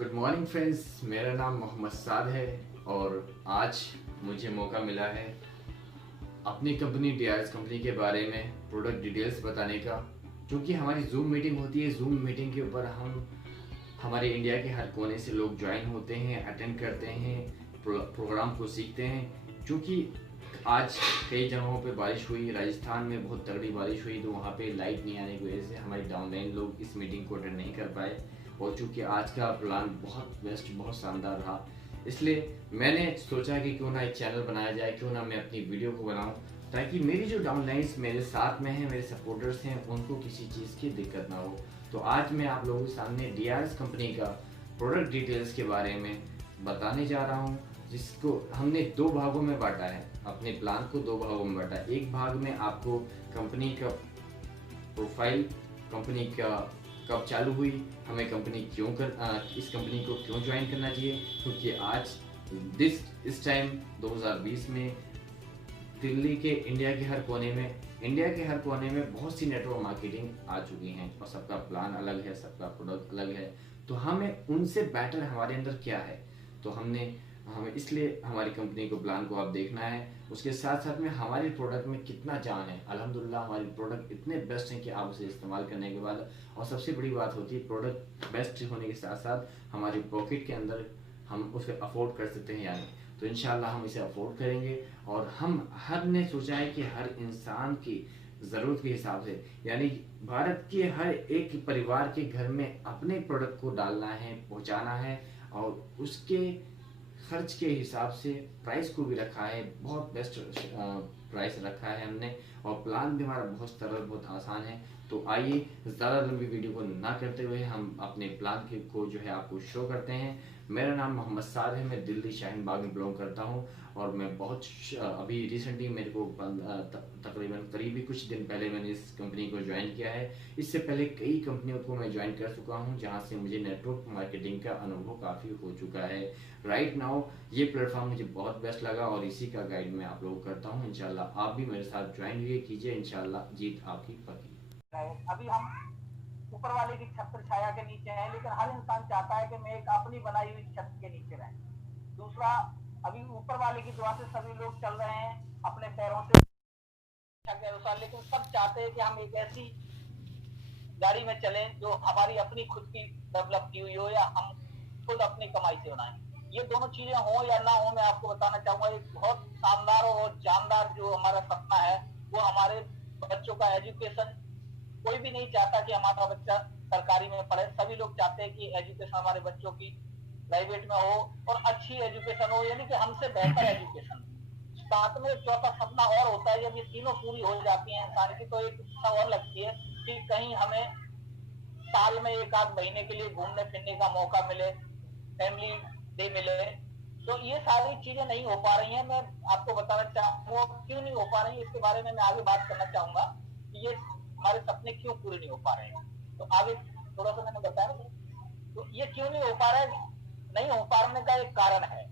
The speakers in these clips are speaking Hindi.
गुड मॉर्निंग फ्रेंड्स, मेरा नाम मोहम्मद साद है और आज मुझे मौका मिला है अपनी कंपनी डीआरएस कंपनी के बारे में प्रोडक्ट डिटेल्स बताने का। क्योंकि हमारी जूम मीटिंग होती है, जूम मीटिंग के ऊपर हम हमारे इंडिया के हर कोने से लोग ज्वाइन होते हैं, अटेंड करते हैं, प्रोग्राम को सीखते हैं। क्योंकि आज कई जगहों पे बारिश हुई, राजस्थान में बहुत तगड़ी बारिश हुई, तो वहाँ पे लाइट नहीं आने की वजह से हमारे डाउनलाइन लोग इस मीटिंग को अटेंड नहीं कर पाए। और चूँकि आज का प्लान बहुत बेस्ट, बहुत शानदार रहा, इसलिए मैंने सोचा कि क्यों ना एक चैनल बनाया जाए, क्यों ना मैं अपनी वीडियो को बनाऊं, ताकि मेरी जो डाउनलाइंस मेरे साथ में हैं, मेरे सपोर्टर्स हैं, उनको किसी चीज़ की दिक्कत ना हो। तो आज मैं आप लोगों के सामने डीआरएस कंपनी का प्रोडक्ट डिटेल्स के बारे में बताने जा रहा हूँ, जिसको हमने दो भागों में बांटा है। अपने प्लान को दो भागों में बांटा है। एक भाग में आपको कंपनी का प्रोफाइल, कंपनी का कब चालू हुई, हमें कंपनी इस कंपनी को क्यों ज्वाइन करना चाहिए, क्योंकि आज इस टाइम 2020 में दिल्ली के इंडिया के हर कोने में बहुत सी नेटवर्क मार्केटिंग आ चुकी हैं और सबका प्लान अलग है, सबका प्रोडक्ट अलग है। तो हमें उनसे बेटर हमारे अंदर क्या है, तो हमें इसलिए हमारी कंपनी को, प्लान को आप देखना है। उसके साथ साथ में हमारे प्रोडक्ट में कितना जान है। अल्हम्दुलिल्लाह हमारे प्रोडक्ट इतने बेस्ट हैं कि आप उसे इस्तेमाल करने के बाद, और सबसे बड़ी बात होती है प्रोडक्ट बेस्ट होने के साथ साथ हमारी पॉकेट के अंदर हम उसे अफोर्ड कर सकते हैं या नहीं। तो इंशाल्लाह हम इसे अफोर्ड करेंगे। और हम हर ने सोचा है कि हर इंसान की ज़रूरत के हिसाब से, यानी भारत के हर एक परिवार के घर में अपने प्रोडक्ट को डालना है, पहुंचाना है, और उसके खर्च के हिसाब से प्राइस को भी रखा है, बहुत बेस्ट प्राइस रखा है हमने। और प्लान भी हमारा बहुत सरल, बहुत आसान है। तो आइए ज़्यादा लंबी वीडियो को ना करते हुए हम अपने प्लान को जो है आपको शो करते हैं। मेरा नाम मोहम्मद साद है, मैं दिल्ली शाहीन बाग में बिलोंग करता हूं। और मैं बहुत अभी रिसेंटली मेरे को तकरीबन करीबी कुछ दिन पहले मैंने इस कंपनी को ज्वाइन किया है। इससे पहले कई कंपनियों को मैं ज्वाइन कर चुका हूं, जहां से मुझे नेटवर्क मार्केटिंग का अनुभव काफ़ी हो चुका है। राइट नाउ ये प्लेटफॉर्म मुझे बहुत बेस्ट लगा और इसी का गाइड मैं आप लोगों को करता हूँ। इंशाल्लाह आप भी मेरे साथ ज्वाइन कीजिए, इंशाल्लाह जीत आपकी पक्की। अभी हम ऊपर वाले की छत्र छाया के नीचे हैं, लेकिन हर इंसान चाहता है कि मैं एक अपनी बनाई हुई छत के नीचे रहें। दूसरा, अभी ऊपर वाले की दुआ से सभी लोग चल रहे हैं अपने पैरों से के अनुसार, लेकिन सब चाहते हैं कि हम एक ऐसी गाड़ी में चलें जो हमारी अपनी खुद की डेवलप की हुई हो, या हम खुद अपनी कमाई से बनाएं। ये दोनों चीजें हो या ना हो, मैं आपको बताना चाहूंगा एक बहुत शानदार और जानदार जो हमारा सपना है, वो हमारे बच्चों का एजुकेशन। कोई भी नहीं चाहता कि हमारा बच्चा सरकारी में पढ़े, सभी लोग चाहते हैं कि एजुकेशन हमारे बच्चों की प्राइवेट में हो, और अच्छी एजुकेशन हो, यानी कि हमसे बेहतर एजुकेशन। साथ में चौथा सपना और होता है, जब ये तीनों पूरी हो जाती हैं इंसान की, तो एक इच्छा और लगती है कि कहीं हमें साल में एक आध महीने के लिए घूमने फिरने का मौका मिले, फैमिली डे मिले। तो ये सारी चीजें नहीं हो पा रही हैं। मैं आपको बताना चाहूंगा क्यों नहीं हो पा रही है, इसके बारे में मैं आगे बात करना चाहूंगा कि ये हमारे सपने क्यों पूरे नहीं हो पा रहे हैं। तो आगे थोड़ा सा मैंने बताया, तो ये क्यों नहीं हो पा रहा है, नहीं हो पाने का एक कारण है,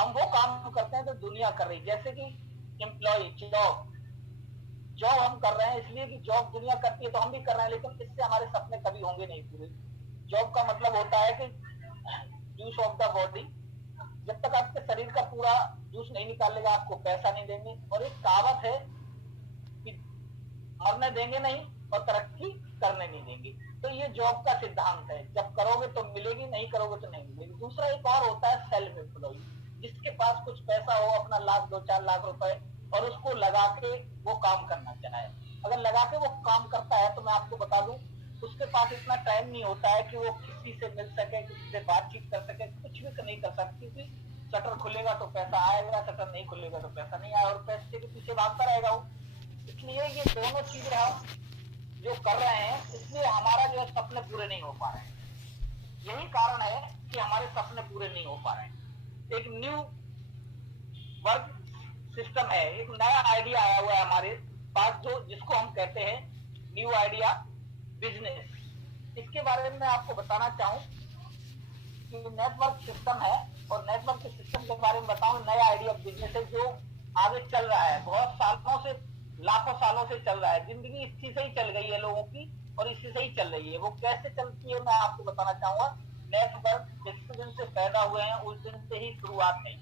हम वो काम करते हैं तो दुनिया कर रही। जैसे कि एम्प्लॉय जॉब हम कर रहे हैं इसलिए कि जॉब दुनिया करती है तो हम भी कर रहे हैं, लेकिन इससे हमारे सपने कभी होंगे नहीं पूरे। जॉब का मतलब होता है कि यूज ऑफ द बॉडी, जब तक आपके शरीर का पूरा जूस नहीं निकालेगा आपको पैसा नहीं देंगे। और एक कहावत है कि मरने देंगे नहीं और तरक्की करने नहीं देंगे। तो ये जॉब का सिद्धांत है, जब करोगे तो मिलेगी, नहीं करोगे तो नहीं मिलेगी। दूसरा एक और होता है सेल्फ एम्प्लॉय, जिसके पास कुछ पैसा हो, अपना 1-2-4 लाख रुपए, और उसको लगा के वो काम करना चाहे। अगर लगा के वो काम करता है तो मैं आपको बता दूं, उसके पास इतना टाइम नहीं होता है कि वो किसी से मिल सके, किसी से बातचीत कर सके, कुछ भी नहीं कर सकती। क्योंकि शटर खुलेगा तो पैसा आएगा, शटर नहीं खुलेगा तो पैसा नहीं आएगा, और पैसे के पीछे भागता रहेगा वो। इसलिए ये दोनों चीजें हम जो कर रहे हैं, इसलिए हमारा जो है सपने पूरे नहीं हो पा रहे हैं। यही कारण है कि हमारे सपने पूरे नहीं हो पा रहे हैं। एक न्यू वर्क सिस्टम है, एक नया आइडिया आया हुआ है हमारे पास, जो जिसको हम कहते हैं न्यू आइडिया बिजनेस। इसके बारे में मैं आपको बताना चाहूँ कि नेटवर्क सिस्टम है, और नेटवर्क के सिस्टम के बारे में बताऊं, नया आइडिया बिजनेस है जो आगे चल रहा है, बहुत सालों से, लाखों सालों से चल रहा है। जिंदगी इसी से ही चल गई है लोगों की, और इसी से ही चल रही है। वो कैसे चलती है मैं आपको बताना चाहूंगा। नेटवर्क जिस दिन से पैदा हुए हैं उस दिन से ही शुरुआत है।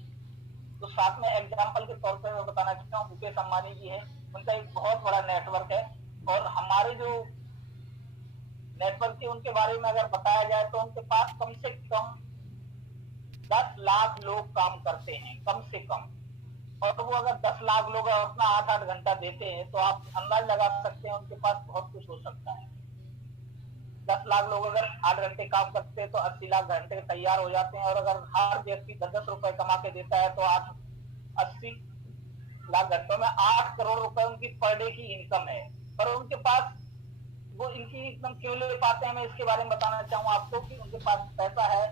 तो साथ में एग्जाम्पल के तौर पर मैं बताना चाहता हूँ, मुकेश अंबानी जी है, उनका एक बहुत बड़ा नेटवर्क है। और हमारे जो नेटवर्क के उनके बारे में अगर बताया जाए तो उनके पास कम से कम 10 लाख लोग काम करते हैं, कम से कम। और वो अगर 10 लाख लोग अपना 8-8 घंटा देते हैं तो आप अंदाज लगा सकते हैं उनके पास बहुत कुछ हो सकता है। 10 लाख लोग अगर 8 घंटे काम करते हैं तो 80 लाख घंटे तैयार हो जाते हैं। और अगर हर व्यक्ति 10-10 रुपए कमा के देता है तो 80 लाख घंटों में 8 करोड़ रुपए उनकी पर डे की इनकम है। पर उनके पास वो इनकी इनकम क्यों ले पाते हैं, मैं इसके बारे में बताना चाहूंगा आपको कि उनके पास पैसा है,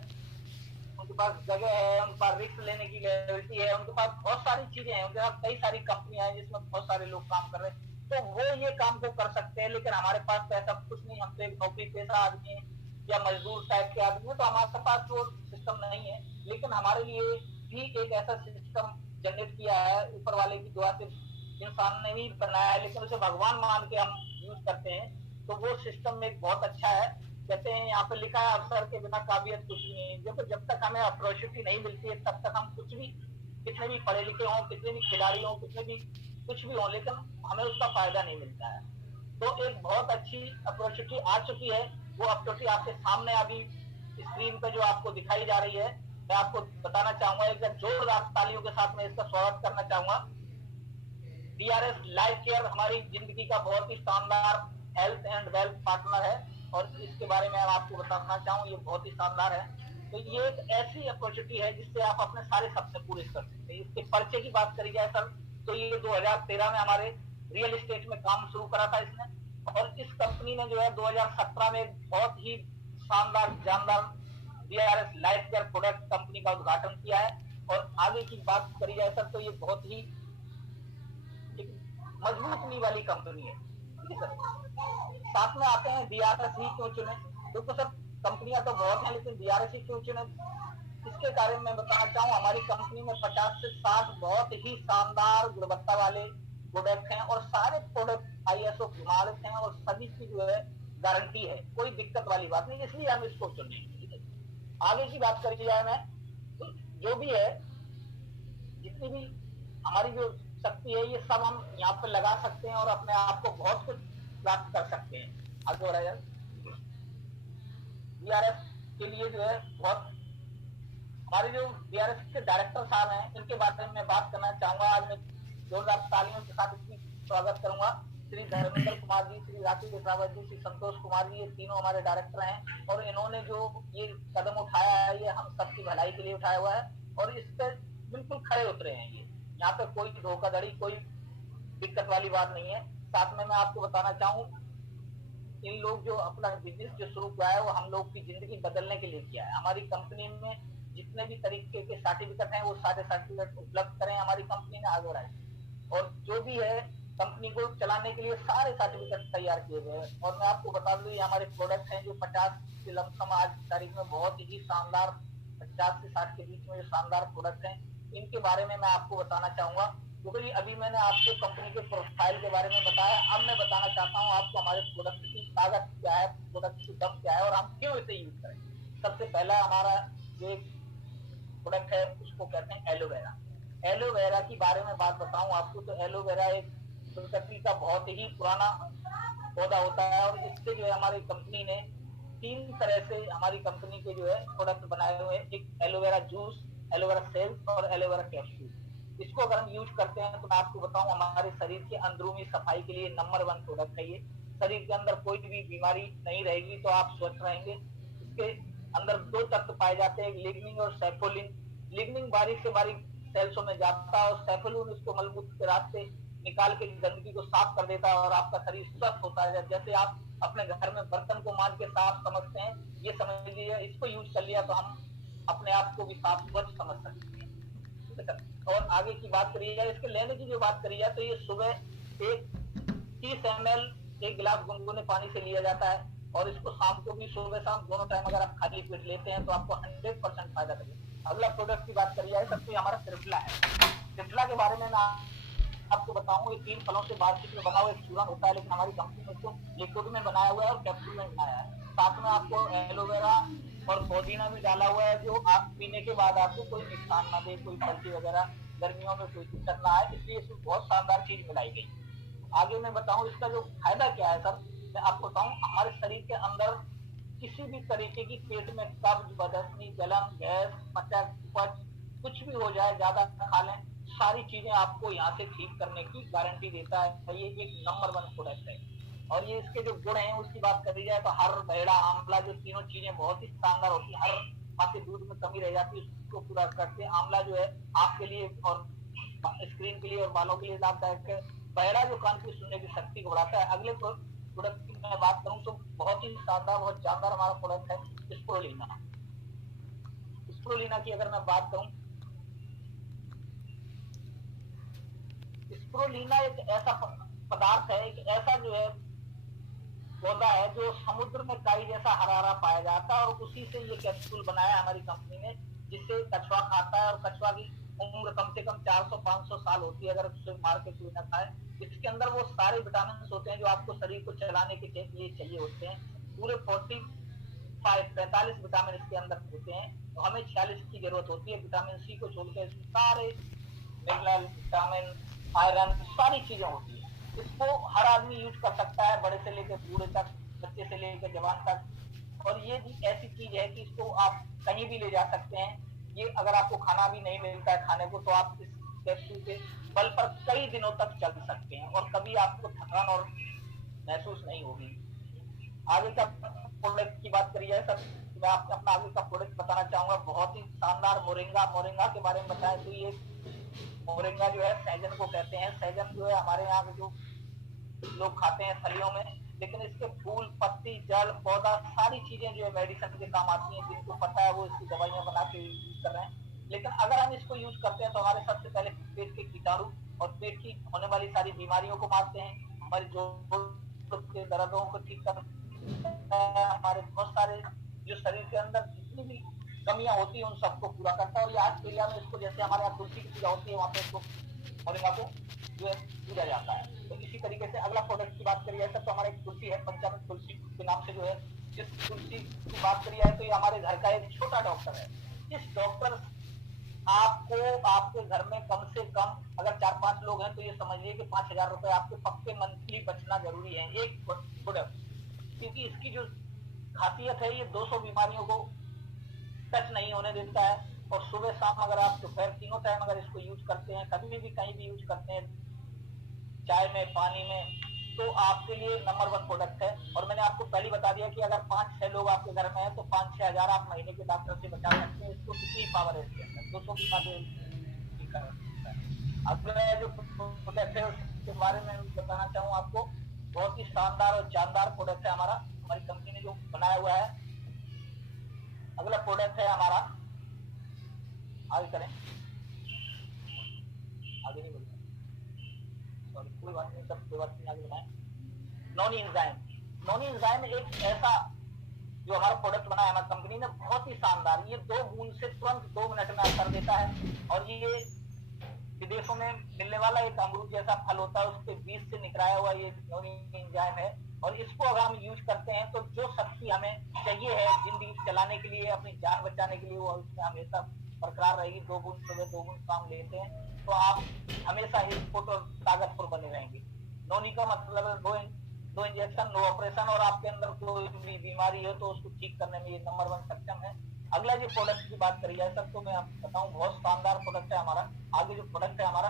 उनके पास जगह है, उनके पास रिस्क लेने की एबिलिटी है, उनके पास बहुत सारी चीजें हैं, उनके पास कई सारी कंपनियां हैं जिसमें बहुत सारे लोग काम कर रहे हैं। तो वो ये काम को कर सकते हैं। लेकिन हमारे पास तो ऐसा कुछ नहीं, हम तो एक नौकरी पेशा आदमी है या मजदूर टाइप के आदमी है, तो हमारे पास वो सिस्टम नहीं है। लेकिन हमारे लिए भी एक ऐसा सिस्टम जनरेट किया है ऊपर वाले की दुआ से, इंसान ने भी बनाया है, लेकिन उसे भगवान मान के हम यूज करते हैं। तो वो सिस्टम एक बहुत अच्छा है। कहते हैं यहाँ पे लिखा है, अवसर के बिना काबिलियत कुछ नहीं है। देखो, जब तक हमें अपॉर्चुनिटी नहीं मिलती है तब तक हम कुछ भी, कितने भी पढ़े लिखे हों, कितने भी खिलाड़ी हों, कितने भी कुछ भी हो, लेकिन हमें उसका फायदा नहीं मिलता है। तो एक बहुत अच्छी अपॉर्चुनिटी आ चुकी है। वो अपॉर्चुनिटी आपके सामने अभी स्क्रीन पे जो आपको दिखाई जा रही है, मैं आपको बताना चाहूंगा, एक जोरदार तालियों के साथ में इसका स्वागत करना चाहूंगा। डीआरएस लाइफ केयर हमारी जिंदगी का बहुत ही शानदार हेल्थ एंड वेल्थ पार्टनर है और इसके बारे में आपको बताना चाहूँ, ये बहुत ही शानदार है। तो ये एक ऐसी अपॉर्चुनिटी है जिससे आप अपने सारे सपने पूरे कर सकते हैं। इसके पर्चे की बात करी जाए सर, तो ये 2013 में हमारे रियल एस्टेट में काम शुरू करा था इसने। और इस कंपनी ने जो है 2017 में बहुत ही शानदार जानदार DRS life care product company का उद्घाटन किया है। और आगे की बात करी जाए सर, तो ये बहुत ही मजबूत नींव वाली कंपनी है। साथ में आते हैं डीआरएस ही क्यों चुने। देखो सर, कंपनियां तो बहुत हैं, लेकिन डीआरएस ही क्यों चुने, इसके बारे में बताना चाहूँ। हमारी कंपनी में 50 से 60 बहुत ही शानदार गुणवत्ता वाले प्रोडक्ट हैं और सारे प्रोडक्ट आईएसओ प्रमाणित हैं और सभी की जो है गारंटी है, कोई दिक्कत वाली बात नहीं, इसलिए हम इसको चुने। आगे की बात करी जाए मैं, तो जो भी है, जितनी भी हमारी जो शक्ति है, ये सब हम यहाँ पे लगा सकते हैं और अपने आप को बहुत कुछ प्राप्त कर सकते हैं। आगे हो रहा है डीआरएस के लिए जो है बहुत, हमारे जो डीआरएस के डायरेक्टर साहब हैं, इनके बारे में मैं बात करना चाहूंगा। आज मैं जोरदार तालियों के साथ इसकी स्वागत करूंगा। श्री धर्मेंद्र कुमार जी, श्री राकेश रावत जी, श्री संतोष कुमार जी, ये तीनों हमारे डायरेक्टर हैं और इन्होंने जो ये कदम उठाया है, ये हम सबकी भलाई के लिए उठाया हुआ है और इस पर बिल्कुल खड़े उतरे हैं। ये यहाँ पे कोई धोखाधड़ी, कोई दिक्कत वाली बात नहीं है। साथ में मैं आपको बताना चाहूँ, इन लोग जो अपना बिजनेस जो शुरू किया है वो हम लोग की जिंदगी बदलने के लिए किया है। हमारी कंपनी में जितने भी तरीके के सर्टिफिकेट हैं वो सारे सर्टिफिकेट उपलब्ध करें हमारी कंपनी ने आगे बढ़ाए। और जो भी है कंपनी को चलाने के लिए सारे सर्टिफिकेट तैयार किए गए हैं। और मैं आपको बता दूं, ये हमारे प्रोडक्ट हैं जो 50 से लमसम आज की तारीख में बहुत ही शानदार 50 से 60 के बीच में जो शानदार प्रोडक्ट हैं, इनके बारे में मैं आपको बताना चाहूंगा। क्योंकि अभी मैंने आपको कंपनी के प्रोफाइल के बारे में बताया, अब मैं बताना चाहता हूँ आपको हमारे प्रोडक्ट की ताकत क्या है, प्रोडक्ट की दम क्या है और हम क्यों इसे यूज करें। सबसे पहला हमारा जो एक प्रोडक्ट है उसको कहते हैं एलोवेरा। एलोवेरा की बारे में बात बताऊं आपको, तो एलोवेरा एक प्रकृति का बहुत ही पुराना पौधा होता है और इससे जो है हमारी कंपनी ने 3 तरह से हमारी कंपनी के जो है प्रोडक्ट बनाए हुए हैं। एक एलोवेरा जूस, एलोवेरा सेल्स और एलोवेरा कैप्सूल। इसको अगर हम यूज करते हैं तो मैं आपको बताऊं, हमारे शरीर की अंदरूनी सफाई के लिए नंबर 1 प्रोडक्ट है ये। शरीर के अंदर कोई भी बीमारी नहीं रहेगी तो आप स्वस्थ रहेंगे। इसके अंदर 2 तत्व पाए जाते हैं, लिग्निन और सैफोलिन। लिग्निन बारीक से बारीक सेल्सों में जाता है और सैफोलिन उसको मलमूत्र के रास्ते निकाल के गंदगी को साफ कर देता है और आपका शरीर स्वस्थ होता है। जैसे आप अपने घर में बर्तन को मांज के साफ समझते हैं, ये समझ लीजिए इसको यूज कर लिया तो हम अपने आप को भी साफ स्वच्छ समझ सकते हैं। और आगे की बात करी जाए, इसके लेने की जो बात करी जाए, तो ये सुबह एक 30 ml एक गिलास गुनगुने पानी से लिया जाता है और इसको शाम को भी, सुबह शाम दोनों टाइम अगर आप खाली पेट लेते हैं तो आपको 100% फायदा करेगा। अगला प्रोडक्ट की बात करी जाए सबसे, हमारा त्रिफला है। त्रिफला के बारे में मैं आपको बताऊं, ये 3 फलों से बातचीत में बना हुआ एक चूर्ण होता है, लेकिन हमारी कंपनी ने इसको लिक्विड में बनाया हुआ है और कैप्सूल में बनाया है। साथ में आपको एलोवेरा और पुदीना भी डाला हुआ है, जो आप पीने के बाद आपको कोई नुकसान ना दे, कोई सर्दी वगैरह गर्मियों में कोई दिक्कत ना आए, इसलिए इसमें बहुत शानदार चीज मिलाई गई। आगे मैं बताऊं इसका जो फायदा क्या है सर, मैं आपको बताऊं हमारे शरीर के अंदर किसी भी तरीके की पेट में कब्ज, बदहजमी, जलन, गैस, पचक, पच कुछ भी हो जाए, ज्यादा खा लें, सारी चीजें आपको यहाँ से ठीक करने की गारंटी देता है। ये एक नंबर 1 प्रोडक्ट है। और ये इसके जो गुण हैं उसकी बात करी जाए तो हर, बहेड़ा, आंवला, जो तीनों चीजें बहुत ही शानदार होती है। हर बाकी दूध में कमी रह जाती है उसको पूरा करते हैं। आंवला जो है आपके लिए और स्क्रीन के लिए और बालों के लिए लाभदायक है। बहेड़ा जो कान की सुनने की शक्ति को बढ़ाता है। अगले प्रोडक्ट की मैं बात करूं तो बहुत ही शानदार, बहुत जानदार हमारा प्रोडक्ट है स्प्रोलिना। स्प्रोलिना की अगर मैं बात करूं, स्प्रोलिना एक ऐसा पदार्थ है, एक ऐसा जो है पौधा है जो समुद्र में काई जैसा हरा हरा पाया जाता है, और उसी से ये कैप्सूल बनाया हमारी कंपनी ने, जिससे कछुआ खाता है। और कछुआ की उम्र कम से कम 400-500 साल होती है अगर उसे मार के कोई ना खाए। इसके अंदर वो सारे विटामिन होते हैं जो आपको शरीर को चलाने के लिए चाहिए होते हैं। पूरे 45 विटामिन इसके अंदर होते हैं, तो हमें 46 की जरूरत होती है। विटामिन सी को छोड़कर इसमें सारे मिनरल, विटामिन, आयरन, सारी चीजें होती है। इसको हर आदमी यूज कर सकता है, बड़े से लेकर बूढ़े तक, बच्चे से लेकर जवान तक। और ये ऐसी चीज है कि इसको आप कहीं भी ले जा सकते हैं। ये अगर आपको खाना भी नहीं मिलता है खाने को, तो आप इस कैप्सूल के बल पर कई दिनों तक चल सकते हैं और कभी आपको थकान और महसूस नहीं होगी। आगे का प्रोडक्ट की बात करी जाए सर, मैं आपको अपना आगे का प्रोडक्ट बताना चाहूंगा। बहुत ही शानदार मोरिंगा। मोरिंगा के बारे में बताएं तो ये मोरिंगा जो है सहजन को कहते हैं। सहजन जो है हमारे यहाँ के जो लोग खाते हैं फलियों में, लेकिन इसके फूल, पत्ती, जड़, पौधा, सारी चीजें जो है मेडिसिन के काम आती हैं। जिनको पता है वो इसकी दवाइयां बना के यूज कर रहे हैं। लेकिन अगर हम इसको यूज करते हैं तो हमारे सबसे पहले पेट के कीटाणु और पेट की होने वाली सारी बीमारियों को मारते हैं। हमारे जोड़ों के दर्दों को ठीक करता है। हमारे बहुत सारे जो शरीर के अंदर जितनी भी कमियां होती है उन सबको पूरा करता है। और आज एरिया में इसको, जैसे हमारे यहाँ तुलसी की पूजा होती है, वहाँ पे इसको मोरिंगा को जो है पूजा जाता है। तो इसी तरीके से अगला प्रोडक्ट की बात करी जाए तो हमारा एक तुलसी है, पंचामृत तुलसी के नाम से जो है। जिस तुलसी की बात करी जाए तो ये हमारे घर का एक छोटा डॉक्टर है। इस डॉक्टर आपको आपके घर में कम से कम अगर 4-5 लोग हैं तो ये समझिए कि 5,000 रुपए आपके पक्के मंथली बचना जरूरी है एक प्रोडक्ट। क्योंकि इसकी जो खासियत है, ये 200 बीमारियों को टच नहीं होने देता है। और सुबह शाम अगर आप दोपहर तीनों टाइम अगर इसको यूज करते हैं, कभी भी कहीं भी यूज करते हैं, चाय में, पानी में, तो आपके लिए नंबर 1 प्रोडक्ट है। और मैंने आपको पहले बता दिया कि अगर 5-6 लोग आपके घर में हैं तो 5-6 हजार आप महीने के डॉक्टर से बचा सकते हैं। इसको कितनी पावर है इसके अंदर, 200 बीमारी। अगला जो प्रोडक्ट है उसके बारे में बताना चाहूँ आपको, बहुत ही शानदार और जानदार प्रोडक्ट है हमारा, हमारी कंपनी ने जो बनाया हुआ है। अगला प्रोडक्ट है हमारा, आगे करें, आगे नहीं बोलते, सॉरी, कोई बात नहीं, सब कोई बात नहीं, आगे बनाए। Non enzyme. नॉन एंजाइम एक ऐसा जो हमारा प्रोडक्ट बनाया हमारी कंपनी ने, बहुत ही शानदार। ये 2 बूंद से तुरंत 2 मिनट में असर देता है। और ये विदेशों में मिलने वाला एक अमरूद जैसा फल होता है, उसके बीज से निकलाया हुआ ये नॉन एंजाइम है। और इसको अगर हम यूज करते हैं तो जो शक्ति हमें चाहिए है जिंदगी चलाने के लिए, अपनी जान बचाने के लिए, वो उसमें हमेशा बरकरार रहेगी। 2 बूंद सुबह, 2 बूंद शाम लेते हैं तो आप हमेशा ही फुट और ताकतवर बने रहेंगे। नोनी का मतलब है नो इंजेक्शन, नो ऑपरेशन। और आपके अंदर कोई भी बीमारी है तो उसको ठीक करने में ये नंबर 1 सक्षम है। अगला जो प्रोडक्ट की बात करी जाए सर, तो मैं आपको बताऊं बहुत शानदार प्रोडक्ट है हमारा। आगे जो प्रोडक्ट है हमारा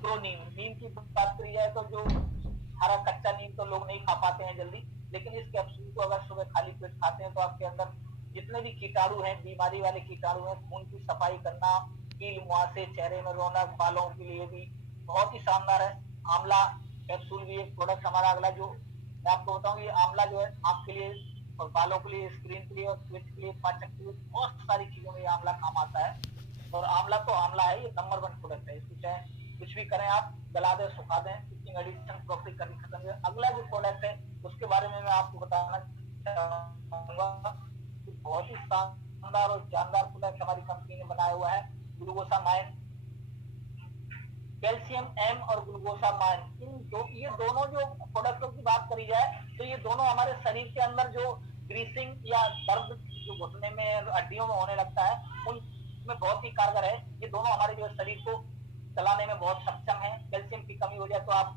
प्रोनीम। नीम की बात करी जाए तो जो हरा कच्चा नीम तो लोग नहीं खा पाते हैं जल्दी, लेकिन इस कैप्सूल को अगर सुबह खाली पेट खाते हैं तो आपके अंदर जितने भी कीटाणु हैं, बीमारी वाले कीटाणु हैं, खून की सफाई करना, कील मुहासे, चेहरे में रौनक, बालों के लिए भी बहुत ही शानदार है। आंवला कैप्सूल भी एक प्रोडक्ट हमारा अगला जो मैं आपको बताऊं, ये आंवला जो है आंख के लिए और बालों के लिए, स्क्रीन के लिए और पेट के लिए, पाचक के लिए, बहुत सारी चीजों में ये आंवला काम आता है। और आंवला तो आंवला है, ये नंबर 1 प्रोडक्ट है। इसको चाहे कुछ भी करें आप, गला दें, सुखा दें, इसकी मेडिसिन प्रॉपर्टी करनी खत्म है। अगला जो प्रोडक्ट है उसके बारे में मैं आपको बताना चाहूंगा, बहुत ही शानदार और जानदार प्रोडक्ट हमारी कंपनी ने बनाया हुआ है, ग्लूकोसामाइन। कैल्शियम एम और ग्लूकोसामाइन, ये दोनों जो प्रोडक्टों की बात करी जाए तो ये दोनों हमारे शरीर के अंदर जो ग्रीसिंग या दर्द जो घुटने में हड्डियों में होने लगता है, उनमें बहुत ही कारगर है। ये दोनों हमारे जो शरीर को चलाने में बहुत सक्षम है। कैल्शियम की कमी हो जाए तो आप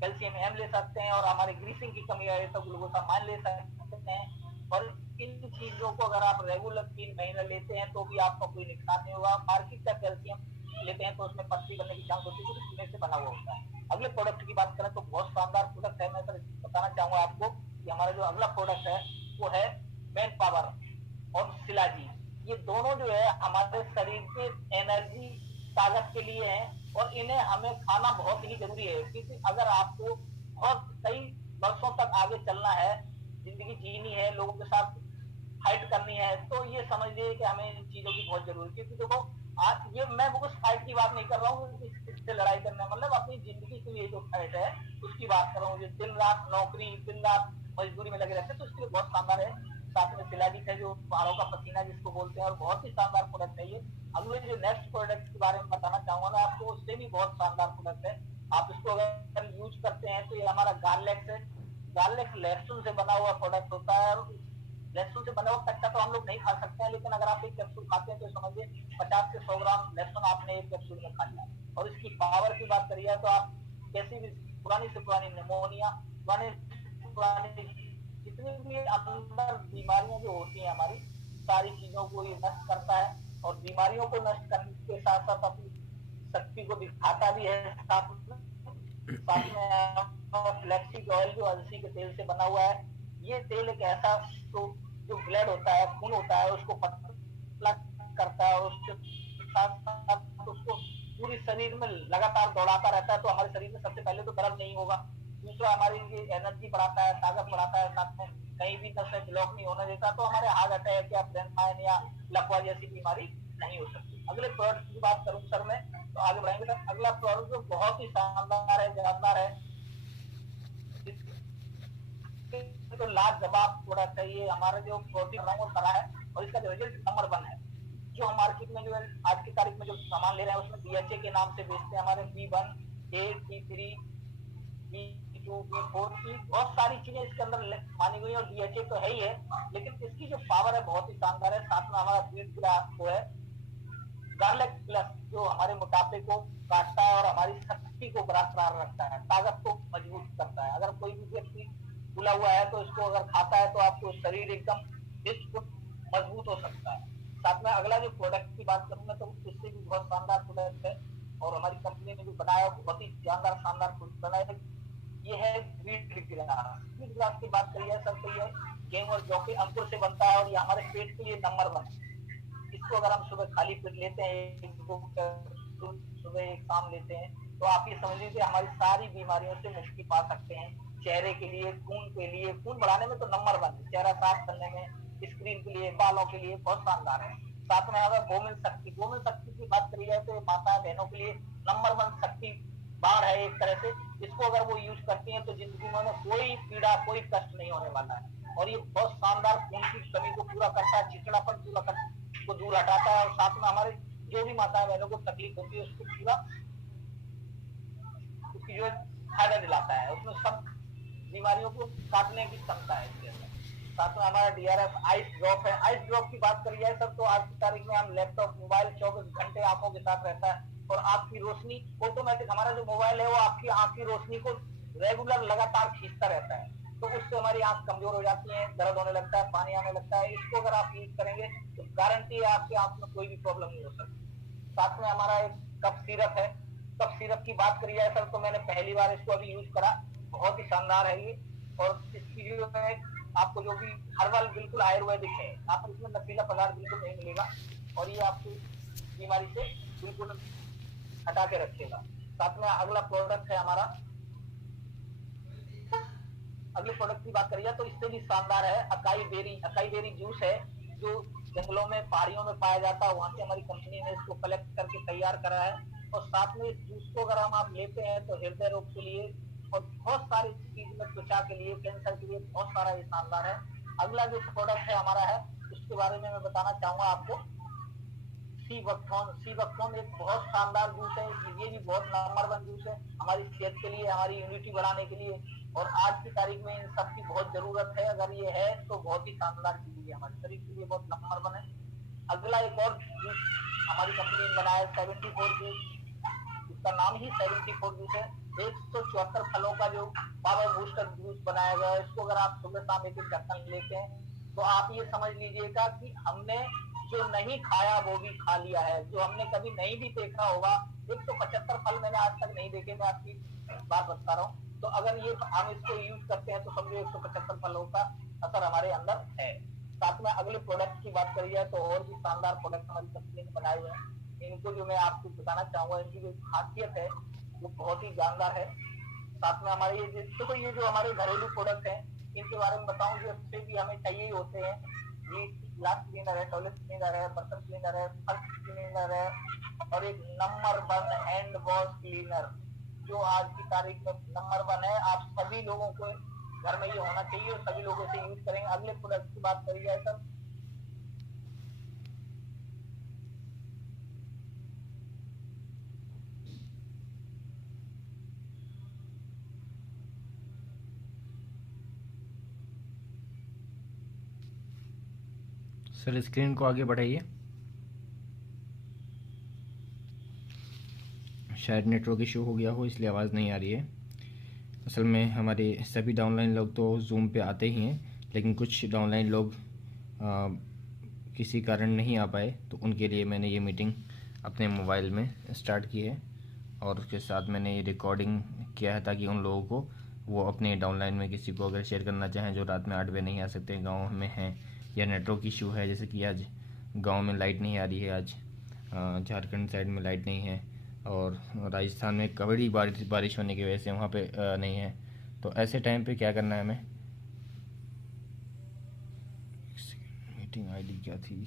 कैल्शियम एम ले सकते हैं, और हमारे ग्रीसिंग की कमी है तो ग्लूकोसामाइन ले सकते हैं। और इन चीजों को अगर आप रेगुलर 3 महीने लेते हैं तो भी आपको कोई नुकसान नहीं होगा। मार्केट का कैल्शियम लेते हैं तो उसमें पत्थरी बनने की चांस होती है, क्योंकि सीमेंट से बना हुआ होता है। अगले प्रोडक्ट की बात करें तो बहुत शानदार प्रोडक्ट है। मैं सर बताना चाहूंगा आपको कि हमारा जो अगला प्रोडक्ट है वो है मैन पावर और शिलाजी। ये दोनों जो है हमारे शरीर के एनर्जी ताकत के लिए है, और इन्हें हमें खाना बहुत ही जरूरी है। क्योंकि अगर आपको बहुत कई वर्षों तक आगे चलना है, जिंदगी जीनी है, लोगों के साथ फाइट करनी है, तो ये समझ लीजिए कि हमें इन चीजों की बहुत जरूरत है। क्योंकि देखो आज ये मैं उस फाइट की बात नहीं कर रहा हूँ इससे लड़ाई करना, मतलब अपनी जिंदगी के लिए जो फाइट है उसकी बात कर रहा हूँ। जो दिन रात नौकरी, दिन रात मजदूरी में लगे रहते हैं, तो इसके लिए बहुत शानदार है। साथ में शिलाजीत है जो पहाड़ों का पसीना जिसको बोलते हैं, और बहुत ही शानदार प्रोडक्ट है ये। अगले जो नेक्स्ट प्रोडक्ट के बारे में बताना चाहूंगा मैं आपको, उससे भी बहुत शानदार प्रोडक्ट है। आप इसको अगर यूज करते हैं तो ये हमारा गार्लेक्स है। गार्लिक लहसुन से बना हुआ प्रोडक्ट होता है। लहसुन से बना हुआ कच्चा तो हम लोग नहीं खा सकते हैं, लेकिन अगर आप एक कैप्सूल खाते हैं तो समझिए 50 से 100 ग्राम लहसुन आपने एक कैप्सूल में खा लिया। और इसकी पावर की बात करिए तो आप कैसी भी पुरानी से पुरानी निमोनिया, पुरानी जितनी भी अंदर बीमारियां जो होती हैं हमारी, सारी चीजों को ये नष्ट करता है। और बीमारियों को नष्ट करने के साथ साथ अपनी शक्ति को दिखाता भी है। साथ में फ्लैक्सीड ऑयल जो अलसी के तेल से बना हुआ है। ये तेल एक ऐसा तो जो ब्लड होता है, खून होता है, उसको पतला करता है, और उसके साथ साथ उसको पूरी शरीर में लगातार दौड़ाता रहता है। तो हमारे शरीर में सबसे पहले तो दर्द नहीं होगा, दूसरा हमारी ये एनर्जी बढ़ाता है, ताकत बढ़ाता है, साथ में कहीं भी नसें ब्लॉक नहीं होने देता, तो हमारे हार्ट अटैक या ब्रेन माइन या लकवा जैसी बीमारी नहीं हो सकती। अगले प्रोडक्ट की बात करूं सर मैं, तो आगे बढ़ाएंगे सर। अगला प्रोडक्ट जो बहुत ही शानदार है, जानदार है, तो लाजवाब प्रोडक्ट है। ये हमारा जो प्रोटीन करा है, और इसका जो रिजल्ट नंबर 1 है। जो हम मार्केट में जो है आज की तारीख में जो सामान ले रहे हैं उसमें DHA के नाम से बेचते हैं। हमारे B1, A, B3, B2, B4 की बहुत सारी चीजें इसके अंदर मानी गई, और DHA तो है ही है, लेकिन इसकी जो पावर है बहुत ही शानदार है। साथ में हमारा बीट जो है गार्लिक प्लस, जो हमारे मोटापे को काटता है और हमारी शक्ति को बरकरार रखता है, ताकत को मजबूत करता है। अगर कोई भी व्यक्ति फूला हुआ है तो इसको अगर खाता है तो आपको शरीर एकदम मजबूत हो सकता है। साथ में अगला जो प्रोडक्ट की बात करूंगा तो इससे भी बहुत शानदार प्रोडक्ट है, और हमारी कंपनी ने जो बनाया बहुत ही शानदार प्रोडक्ट बनाया। ये है व्हीट ग्रास। व्हीट ग्रास की बात करिए सर तो ये गेहूं और जौ के अंकुर से बनता है, और ये हमारे पेट के लिए नंबर 1 है। इसको अगर हम सुबह खाली पेट लेते हैं, सुबह एक शाम लेते हैं, तो आप ये समझ लीजिए हमारी सारी बीमारियों से मुक्ति पा सकते हैं। चेहरे के लिए, खून बढ़ाने में तो नंबर 1 है, चेहरा साफ करने में, स्क्रीन के लिए, बालों के लिए बहुत शानदार है। साथ में अगर गोमिल शक्ति की बात करी जाए तो माता बहनों के लिए नंबर 1 शक्ति बाढ़ है एक तरह से। इसको अगर वो यूज करती हैं तो जिंदगी में कोई पीड़ा, कोई कष्ट नहीं होने वाला है। और ये बहुत शानदार खून की कमी को पूरा करता है, चिकनापन पूरा करता को दूर हटाता है, और साथ में हमारे जो भी माता बहनों को तकलीफ होती है उसको पूरा उसकी जो फायदा दिलाता है। उसमें सब बीमारियों को काटने की क्षमता है इसके अंदर। साथ में हमारा DRF आइस ड्रॉप है। आइस ड्रॉप की बात करी जाए सर तो आज की तारीख में हम लैपटॉप, मोबाइल 24 घंटे आंखों के साथ रहता है, और आपकी रोशनी ऑटोमेटिक, हमारा जो मोबाइल है वो आपकी आंख की रोशनी को रेगुलर लगातार खींचता रहता है, तो उससे हमारी आंख कमजोर हो जाती है, दर्द होने लगता है, पानी आने लगता है। इसको अगर आप यूज करेंगे तो गारंटी है आपकी आंख में कोई भी प्रॉब्लम नहीं हो सकती। साथ में हमारा एक कफ सिरप है। कफ सिरप की बात करी जाए सर तो मैंने पहली बार इसको अभी यूज करा, बहुत ही शानदार है ये। और इसकी जो है आपको जो भी हर्बल बिल्कुल आयुर्वेदिक है, आपको इसमें नशीला पदार्थ बिल्कुल नहीं मिलेगा, और ये आपकी बीमारी से बिल्कुल हटा के रखेगा। साथ में अगला प्रोडक्ट है हमारा, अगले प्रोडक्ट की बात करिए तो इससे भी शानदार है अकाई बेरी जूस है, जो जंगलों में, पहाड़ियों में पाया जाता है। वहां से हमारी कंपनी ने इसको कलेक्ट करके तैयार करा है, और साथ में इस जूस को अगर हम आप लेते हैं तो हृदय रोग के लिए और बहुत सारी चीज में, त्वचा के लिए, कैंसर के लिए बहुत सारा ये शानदार है। अगला जो प्रोडक्ट है हमारा है, उसके बारे में मैं बताना चाहूंगा आपको। सी बकथॉन एक बहुत शानदार जूस है, ये भी बहुत नंबर 1 जूस है हमारी सेहत के लिए, हमारी इम्यूनिटी बढ़ाने के लिए, और आज की तारीख में इन सब की बहुत जरूरत है। अगर ये है तो बहुत ही शानदार चीज है, हमारे शरीर के लिए बहुत नंबर वन है। अगला एक और जूस हमारी कंपनी ने बनाया 74 जूस, इसका नाम ही 74 जूस है। 174 फलों का जो पावर बूस्टर जूस बनाया गया है, इसको अगर आप सुबह शाम एक ढक्कन लेते हैं तो आप ये समझ लीजिएगा कि हमने जो नहीं खाया वो भी खा लिया है, जो हमने कभी नहीं भी देखा होगा। 175 फल मैंने आज तक नहीं देखे, मैं आपकी बात बता रहा हूँ। तो अगर ये हम इसको यूज करते हैं तो समझो 175 फलों का असर हमारे अंदर है। साथ में अगले प्रोडक्ट की बात करी जाए तो और भी शानदार प्रोडक्ट हमारी कंपनी ने बनाए हुए हैं। इनको जो मैं आपको बताना चाहूंगा, इनकी जो खासियत है वो बहुत ही जानदार है। साथ में हमारे ये देखो, ये जो हमारे घरेलू प्रोडक्ट हैं इनके बारे में बताऊं, जो इससे भी हमें चाहिए ही होते हैं। ये ग्लास क्लीनर है, टॉयलेट क्लीनर है, बर्तन क्लीनर है, फर्श क्लीनर है, और एक नंबर 1 हैंड वॉश क्लीनर जो आज की तारीख में नंबर 1 है। आप सभी लोगों को घर में ये होना चाहिए और सभी लोग इसे यूज करेंगे। अगले प्रोडक्ट की बात करी जाए सर, सर स्क्रीन को आगे बढ़ाइए, शायद नेटवर्क इशू हो गया हो इसलिए आवाज़ नहीं आ रही है। असल में हमारे सभी डाउनलाइन लोग तो जूम पे आते ही हैं, लेकिन कुछ डाउनलाइन लोग किसी कारण नहीं आ पाए, तो उनके लिए मैंने ये मीटिंग अपने मोबाइल में स्टार्ट की है और उसके साथ मैंने ये रिकॉर्डिंग किया है ताकि उन लोगों को वो अपने डाउनलाइन में किसी को अगर शेयर करना चाहें जो रात में 8 बजे नहीं आ सकते, गाँव में हैं या नेटवर्क इशू है, जैसे कि आज गांव में लाइट नहीं आ रही है, आज झारखंड साइड में लाइट नहीं है और राजस्थान में कबड़ी बारिश होने की वजह से वहाँ पे नहीं है। तो ऐसे टाइम पे क्या करना है हमें, मीटिंग आईडी क्या थी,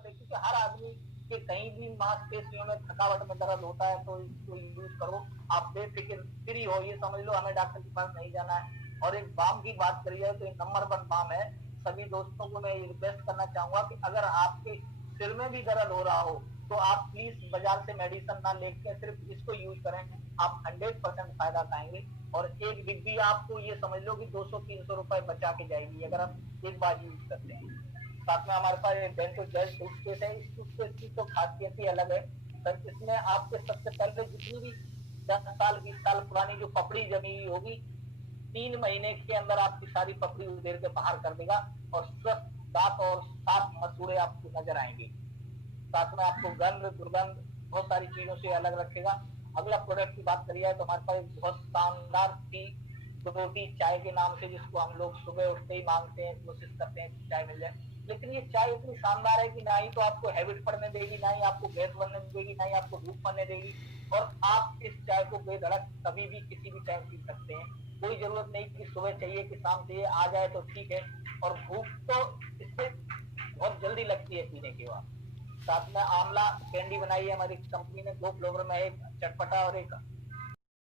क्योंकि हर आदमी के कहीं भी मांसपेशियों में थकावट में दर्द होता है तो इसको यूज करो। आप बेफिक्र फ्री हो, ये समझ लो हमें डॉक्टर के पास नहीं जाना है। और एक बाम की बात करी जाए तो ये नंबर 1 बाम है। सभी दोस्तों को मैं रिक्वेस्ट करना चाहूंगा कि अगर आपके सिर में भी दर्द हो रहा हो तो आप प्लीज बाजार से मेडिसिन ना लेके सिर्फ इसको यूज करें, आप 100% फायदा पाएंगे। और एक डिब्बी आपको ये समझ लो कि 200-300 रुपए बचा के जाएगी अगर आप एक बार यूज करते हैं। साथ में हमारे पास एक बेंटो जेल टूथपेस्ट है। इस टूथपेस्ट की तो खासियत ही अलग है सर। इसमें आपके सबसे पहले जितनी भी 10 साल 20 साल पुरानी जो पपड़ी जमी हुई होगी, 3 महीने के अंदर आपकी सारी पपड़ी उधेड़ के बाहर कर देगा और स्वस्थ दांत और साफ मसूड़े आपको नजर आएंगे। साथ में आपको गंध दुर्गंध बहुत सारी चीजों से अलग रखेगा। अगला प्रोडक्ट की बात करिए तो हमारे पास बहुत शानदार टी रोटी चाय के नाम से, जिसको हम लोग सुबह उठते ही मांगते हैं, कोशिश करते हैं कि चाय मिल जाए। लेकिन ये चाय इतनी शानदार है कि ना ही तो आपको हैबिट पड़ने देगी, ना ही आपको गैस बनने देगी, ना ही आपको भूख बनने देगी। और आप इस चाय को बेधड़क कभी भी किसी भी टाइम पी सकते हैं। कोई जरूरत नहीं कि सुबह चाहिए कि शाम चाहिए, आ जाए तो ठीक है। और भूख तो इससे बहुत जल्दी लगती है पीने के बाद। साथ में आंवला कैंडी बनाई है हमारी कंपनी ने 2 फ्लेवर में, एक चटपटा और एक